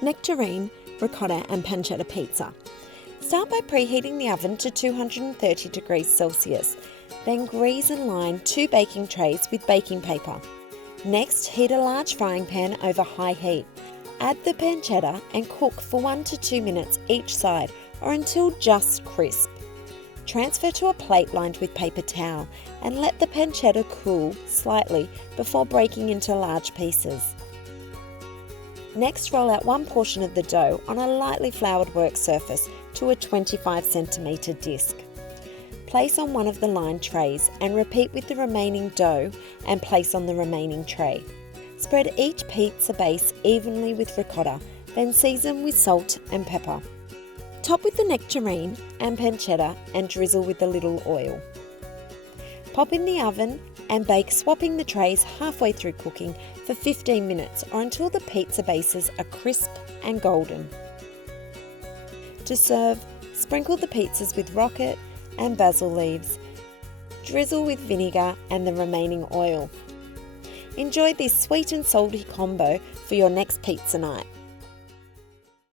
Nectarine, ricotta and pancetta pizza. Start by preheating the oven to 230 degrees Celsius. Then grease and line 2 baking trays with baking paper. Next, heat a large frying pan over high heat. Add the pancetta and cook for 1 to 2 minutes each side or until just crisp. Transfer to a plate lined with paper towel and let the pancetta cool slightly before breaking into large pieces. Next, roll out one portion of the dough on a lightly floured work surface to a 25 cm disc. Place on one of the lined trays and repeat with the remaining dough and place on the remaining tray. Spread each pizza base evenly with ricotta, then season with salt and pepper. Top with the nectarine and pancetta and drizzle with a little oil. Pop in the oven and bake, swapping the trays halfway through cooking for 15 minutes or until the pizza bases are crisp and golden. To serve, sprinkle the pizzas with rocket and basil leaves. Drizzle with vinegar and the remaining oil. Enjoy this sweet and salty combo for your next pizza night.